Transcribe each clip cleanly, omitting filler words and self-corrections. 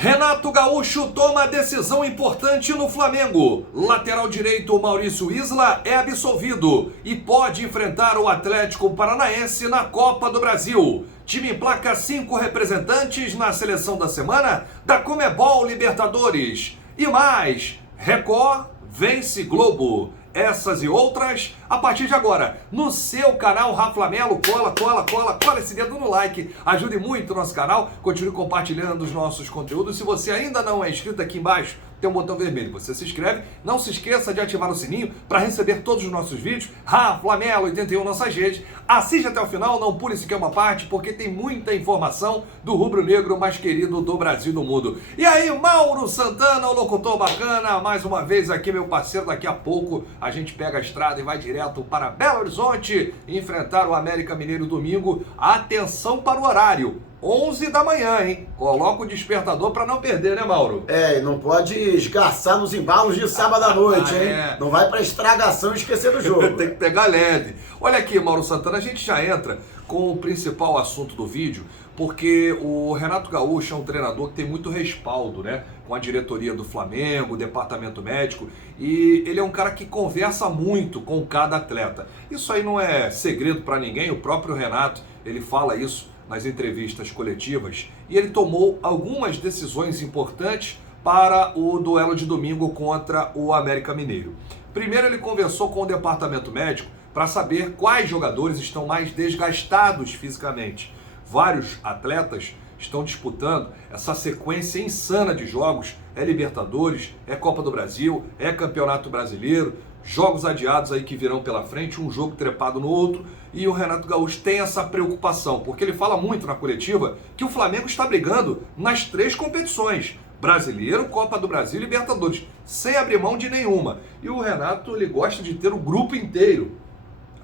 Renato Gaúcho toma decisão importante no Flamengo. Lateral direito Maurício Isla é absolvido e pode enfrentar o Atlético Paranaense na Copa do Brasil. Time emplaca 5 representantes na seleção da semana da Conmebol Libertadores. E mais, Record vence Globo. Essas e outras, a partir de agora, no seu canal Raflamelo. Cola esse dedo no like, ajude muito o nosso canal, continue compartilhando os nossos conteúdos. Se você ainda não é inscrito, aqui embaixo tem um botão vermelho, você se inscreve. Não se esqueça de ativar o sininho para receber todos os nossos vídeos. Raflamelo 81 nossas redes. Assiste até o final, não pule sequer uma parte, porque tem muita informação do rubro-negro mais querido do Brasil e do mundo. E aí, Mauro Santana, o locutor bacana, mais uma vez aqui, meu parceiro. Daqui a pouco a gente pega a estrada e vai direto para Belo Horizonte enfrentar o América Mineiro domingo. Atenção para o horário. 11 da manhã, hein? Coloca o despertador para não perder, né, Mauro? E não pode esgarçar nos embalos de sábado à noite, hein? Não vai pra estragação e esquecer do jogo. Tem que pegar leve. Olha aqui, Mauro Santana, a gente já entra com o principal assunto do vídeo, porque o Renato Gaúcho é um treinador que tem muito respaldo, né? Com a diretoria do Flamengo, o departamento médico, e ele é um cara que conversa muito com cada atleta. Isso aí não é segredo para ninguém, o próprio Renato, ele fala isso nas entrevistas coletivas, e ele tomou algumas decisões importantes para o duelo de domingo contra o América Mineiro. Primeiro, ele conversou com o departamento médico para saber quais jogadores estão mais desgastados fisicamente. Vários atletas estão disputando essa sequência insana de jogos, é Libertadores, é Copa do Brasil, é Campeonato Brasileiro, jogos adiados aí que virão pela frente, um jogo trepado no outro, e o Renato Gaúcho tem essa preocupação, porque ele fala muito na coletiva que o Flamengo está brigando nas 3 competições, Brasileiro, Copa do Brasil e Libertadores, sem abrir mão de nenhuma. E o Renato, ele gosta de ter o grupo inteiro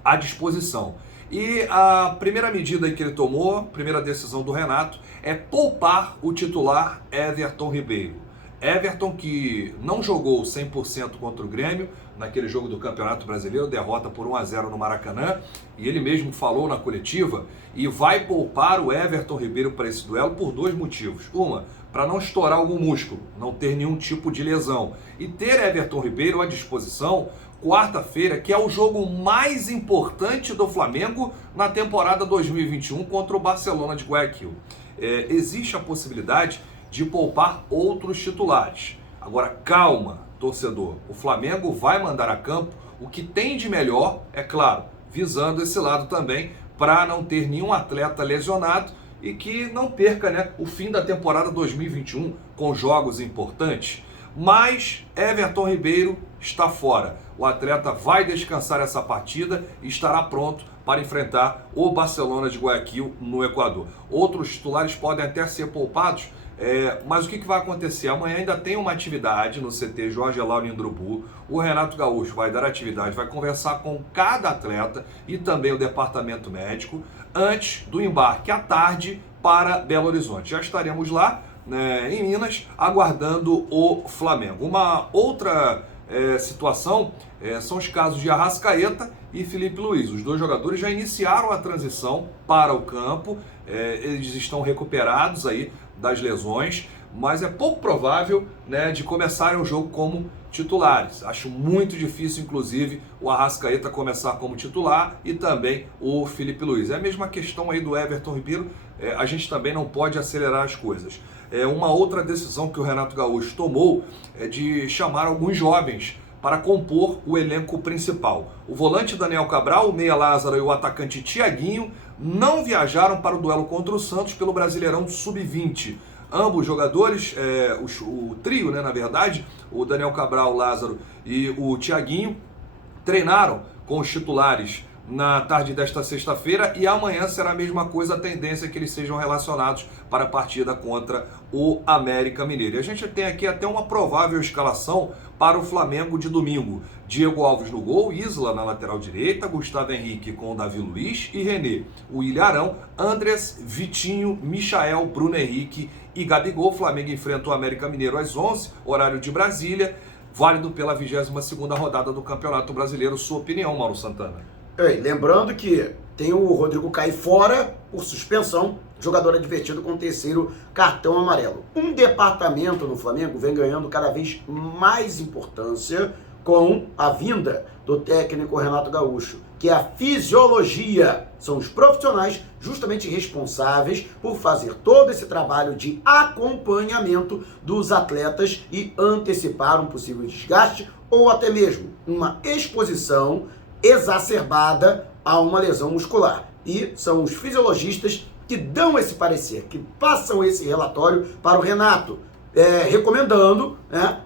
à disposição. E a primeira medida que ele tomou, primeira decisão do Renato, é poupar o titular Everton Ribeiro. Everton, que não jogou 100% contra o Grêmio naquele jogo do Campeonato Brasileiro, derrota por 1-0 no Maracanã, e ele mesmo falou na coletiva, e vai poupar o Everton Ribeiro para esse duelo por 2 motivos. Uma, para não estourar algum músculo, não ter nenhum tipo de lesão, e ter Everton Ribeiro à disposição quarta-feira, que é o jogo mais importante do Flamengo na temporada 2021 contra o Barcelona de Guayaquil. Existe a possibilidade de poupar outros titulares. Agora, calma, torcedor. O Flamengo vai mandar a campo o que tem de melhor, é claro, visando esse lado também, para não ter nenhum atleta lesionado e que não perca, né, o fim da temporada 2021 com jogos importantes. Mas Everton Ribeiro está fora. O atleta vai descansar essa partida e estará pronto para enfrentar o Barcelona de Guayaquil no Equador. Outros titulares podem até ser poupados, mas o que vai acontecer? Amanhã ainda tem uma atividade no CT Jorge Elao Indrubu. O Renato Gaúcho vai dar atividade, vai conversar com cada atleta e também o departamento médico antes do embarque à tarde para Belo Horizonte. Já estaremos lá, né, em Minas, aguardando o Flamengo. Uma outra situação são os casos de Arrascaeta e Felipe Luiz. Os 2 jogadores já iniciaram a transição para o campo, eles estão recuperados aí das lesões, mas é pouco provável, né, de começarem o jogo como titulares. Acho muito difícil, inclusive, o Arrascaeta começar como titular e também o Felipe Luiz. É a mesma questão aí do Everton Ribeiro, a gente também não pode acelerar as coisas. Uma outra decisão que o Renato Gaúcho tomou é de chamar alguns jovens para compor o elenco principal. O volante Daniel Cabral, o meia Lázaro e o atacante Thiaguinho não viajaram para o duelo contra o Santos pelo Brasileirão Sub-20. Ambos jogadores, o trio, né, na verdade, o Daniel Cabral, o Lázaro e o Thiaguinho, treinaram com os titulares na tarde desta sexta-feira, e amanhã será a mesma coisa, a tendência é que eles sejam relacionados para a partida contra o América Mineiro. E a gente tem aqui até uma provável escalação para o Flamengo de domingo. Diego Alves no gol, Isla na lateral direita, Gustavo Henrique com Davi Luiz e René, o Ilharão, Andrés, Vitinho, Michael, Bruno Henrique e Gabigol. Flamengo enfrenta o América Mineiro às 11, horário de Brasília, válido pela 22ª rodada do Campeonato Brasileiro. Sua opinião, Mauro Santana? Lembrando que tem o Rodrigo Caio fora por suspensão, jogador advertido com o terceiro cartão amarelo. Um departamento no Flamengo vem ganhando cada vez mais importância com a vinda do técnico Renato Gaúcho, que é a fisiologia. São os profissionais justamente responsáveis por fazer todo esse trabalho de acompanhamento dos atletas e antecipar um possível desgaste ou até mesmo uma exposição exacerbada a uma lesão muscular. E são os fisiologistas que dão esse parecer, que passam esse relatório para o Renato, recomendando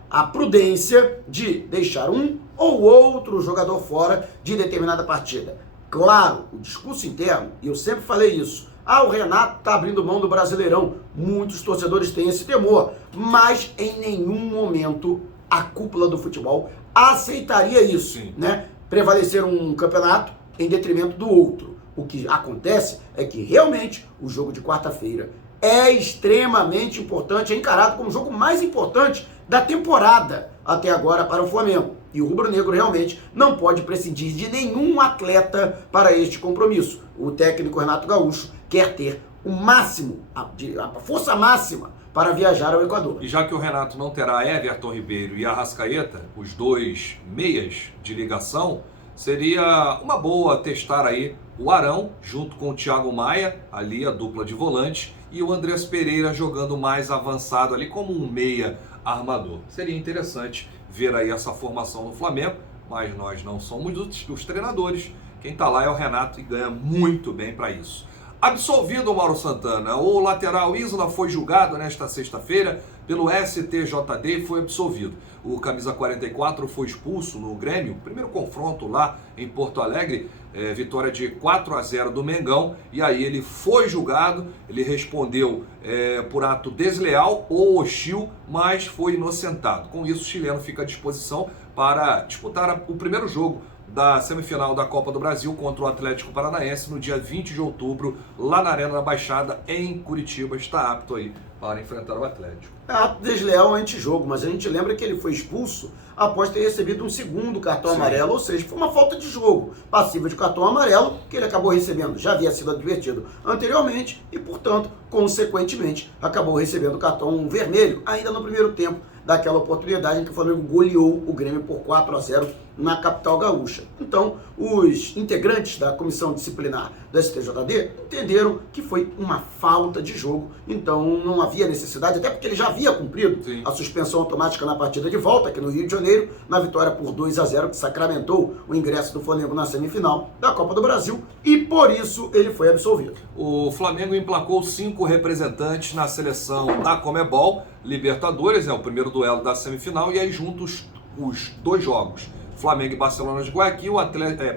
a prudência de deixar um ou outro jogador fora de determinada partida. Claro, o discurso interno, e eu sempre falei isso, o Renato está abrindo mão do Brasileirão, muitos torcedores têm esse temor, mas em nenhum momento a cúpula do futebol aceitaria isso, né? Prevalecer um campeonato em detrimento do outro. O que acontece é que realmente o jogo de quarta-feira é extremamente importante, é encarado como o jogo mais importante da temporada até agora para o Flamengo. E o rubro-negro realmente não pode prescindir de nenhum atleta para este compromisso. O técnico Renato Gaúcho quer ter o máximo, a força máxima para viajar ao Equador. E já que o Renato não terá Everton Ribeiro e Arrascaeta, os dois meias de ligação, seria uma boa testar aí o Arão junto com o Thiago Maia, ali a dupla de volante, e o Andrés Pereira jogando mais avançado ali como um meia armador. Seria interessante ver aí essa formação no Flamengo, mas nós não somos os treinadores. Quem está lá é o Renato e ganha muito bem para isso. Absolvido o Mauro Santana, o lateral Isla foi julgado nesta sexta-feira pelo STJD e foi absolvido. O camisa 44 foi expulso no Grêmio, primeiro confronto lá em Porto Alegre, vitória de 4-0 do Mengão, e aí ele foi julgado, ele respondeu por ato desleal ou hostil, mas foi inocentado. Com isso, o chileno fica à disposição para disputar o primeiro jogo da semifinal da Copa do Brasil contra o Atlético Paranaense no dia 20 de outubro, lá na Arena da Baixada, em Curitiba. Está apto aí para enfrentar o Atlético. É ato desleal antijogo, mas a gente lembra que ele foi expulso após ter recebido um segundo cartão amarelo, ou seja, foi uma falta de jogo passível de cartão amarelo que ele acabou recebendo. Já havia sido advertido anteriormente e, portanto, consequentemente, acabou recebendo cartão vermelho ainda no primeiro tempo daquela oportunidade em que o Flamengo goleou o Grêmio por 4-0 na capital gaúcha. Então, os integrantes da comissão disciplinar do STJD entenderam que foi uma falta de jogo, então não havia necessidade, até porque ele já havia cumprido a suspensão automática na partida de volta aqui no Rio de Janeiro, na vitória por 2-0 que sacramentou o ingresso do Flamengo na semifinal da Copa do Brasil, e por isso ele foi absolvido. O Flamengo emplacou 5 representantes na seleção da Conmebol Libertadores, é o primeiro duelo da semifinal, e aí juntos os dois jogos, Flamengo e Barcelona de Guayaquil,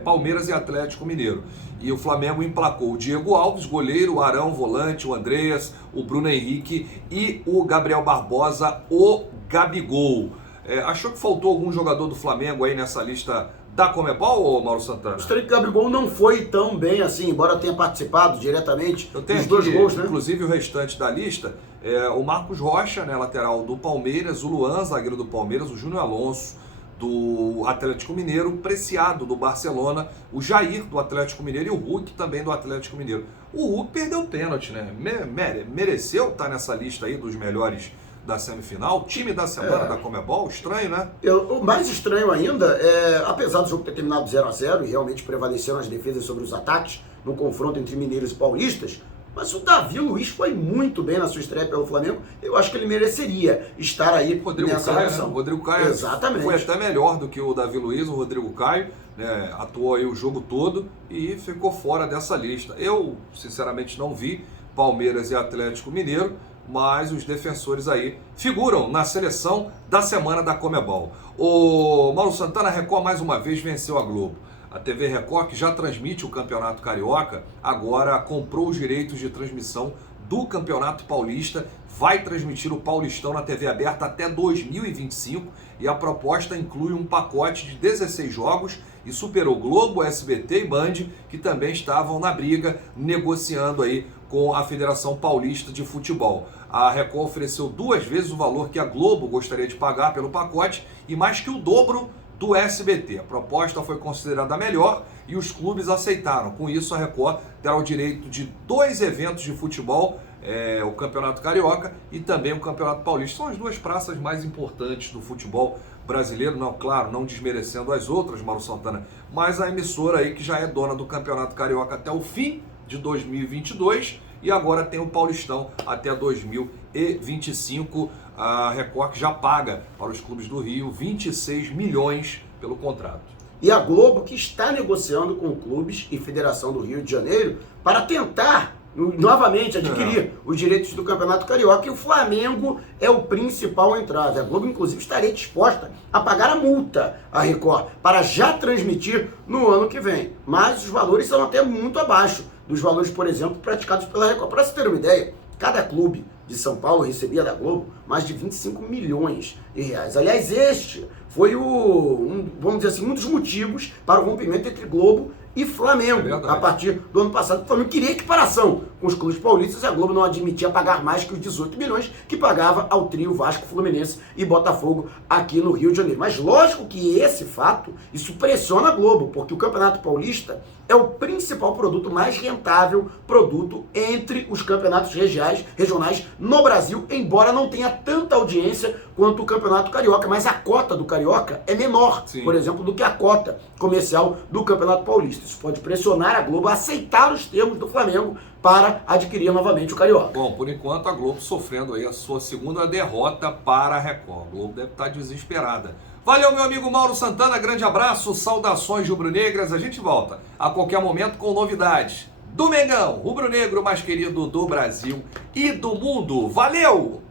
Palmeiras e Atlético Mineiro. E o Flamengo emplacou o Diego Alves, goleiro, o Arão, volante, o Andreas, o Bruno Henrique e o Gabriel Barbosa, o Gabigol. Achou que faltou algum jogador do Flamengo aí nessa lista da Conmebol, ou Mauro Santana? Gostaria que o Gabigol não foi tão bem assim, embora tenha participado diretamente dos dois aqui, gols, né? Inclusive o restante da lista, o Marcos Rocha, né, lateral do Palmeiras, o Luan, zagueiro do Palmeiras, o Júnior Alonso, do Atlético Mineiro, o Preciado do Barcelona, o Jair do Atlético Mineiro e o Hulk também do Atlético Mineiro. O Hulk perdeu o pênalti, né? Mereceu estar nessa lista aí dos melhores da semifinal, time da semana da Conmebol, estranho, né? O mais estranho ainda apesar do jogo ter terminado 0-0 e realmente prevaleceram as defesas sobre os ataques no confronto entre mineiros e paulistas, mas o Davi Luiz foi muito bem na sua estreia pelo Flamengo. Eu acho que ele mereceria estar aí nessa relação. Né? O Rodrigo Caio exatamente foi até melhor do que o Davi Luiz, o Rodrigo Caio, né? Atuou aí o jogo todo e ficou fora dessa lista. Eu, sinceramente, não vi Palmeiras e Atlético Mineiro, mas os defensores aí figuram na seleção da semana da Conmebol. O Mauro Santana, Record mais uma vez venceu a Globo. A TV Record, que já transmite o Campeonato Carioca, agora comprou os direitos de transmissão do Campeonato Paulista, vai transmitir o Paulistão na TV aberta até 2025 e a proposta inclui um pacote de 16 jogos e superou Globo, SBT e Band, que também estavam na briga, negociando aí com a Federação Paulista de Futebol. A Record ofereceu 2 vezes o valor que a Globo gostaria de pagar pelo pacote e mais que o dobro do SBT. A proposta foi considerada melhor e os clubes aceitaram. Com isso, a Record terá o direito de 2 eventos de futebol, o Campeonato Carioca e também o Campeonato Paulista. São as 2 praças mais importantes do futebol brasileiro, não, claro, não desmerecendo as outras, Mauro Santana, mas a emissora aí que já é dona do Campeonato Carioca até o fim de 2022 e agora tem o Paulistão até 2025. A Record já paga para os clubes do Rio 26 milhões pelo contrato. E a Globo que está negociando com clubes e Federação do Rio de Janeiro para tentar novamente adquirir os direitos do Campeonato Carioca, e o Flamengo é o principal entrave. A Globo, inclusive, estaria disposta a pagar a multa à Record para já transmitir no ano que vem. Mas os valores são até muito abaixo dos valores, por exemplo, praticados pela Record. Para você ter uma ideia, cada clube de São Paulo recebia da Globo mais de 25 milhões de reais. Aliás, este foi vamos dizer assim, um dos motivos para o rompimento entre Globo e Flamengo, a partir do ano passado. O Flamengo queria equiparação com os clubes paulistas e a Globo não admitia pagar mais que os 18 milhões que pagava ao trio Vasco, Fluminense e Botafogo aqui no Rio de Janeiro. Mas lógico que esse fato, isso pressiona a Globo, porque o Campeonato Paulista é o principal produto, mais rentável produto entre os campeonatos regionais no Brasil, embora não tenha tanta audiência quanto o Campeonato Carioca, mas a cota do Carioca é menor, por exemplo, do que a cota comercial do Campeonato Paulista. Isso pode pressionar a Globo a aceitar os termos do Flamengo para adquirir novamente o Carioca. Bom, por enquanto a Globo sofrendo aí a sua segunda derrota para a Record. A Globo deve estar desesperada. Valeu, meu amigo Mauro Santana, grande abraço, saudações rubro-negras. A gente volta a qualquer momento com novidades do Mengão, rubro-negro mais querido do Brasil e do mundo. Valeu!